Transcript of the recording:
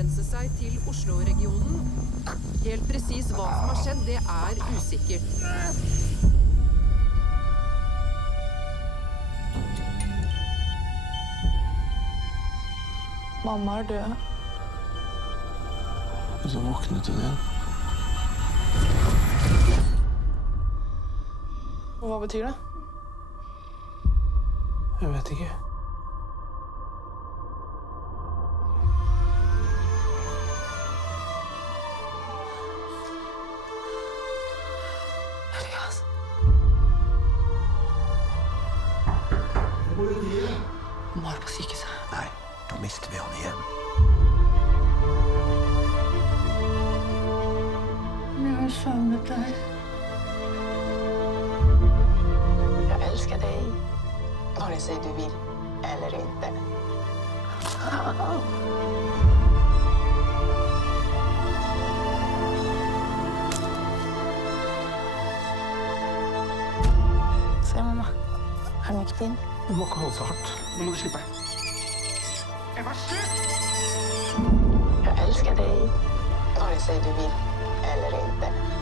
begrense seg til Oslo-regionen. Helt presis hva som har skjedd, det er usikkert. Mamma er død. Og så våknet hun igjen. Hva betyr det? Jeg vet ikke. Elias. Mamma er på sykehuset. Nei, da mister vi han igjen. Jeg har savnet deg. Jag älskar dig, vare sig du vill eller inte. Se, mamma. Har den ikke inn? Du må ikke holde så hardt. Nå må du slippe. Jag älskar dig, vare sig du vill eller inte.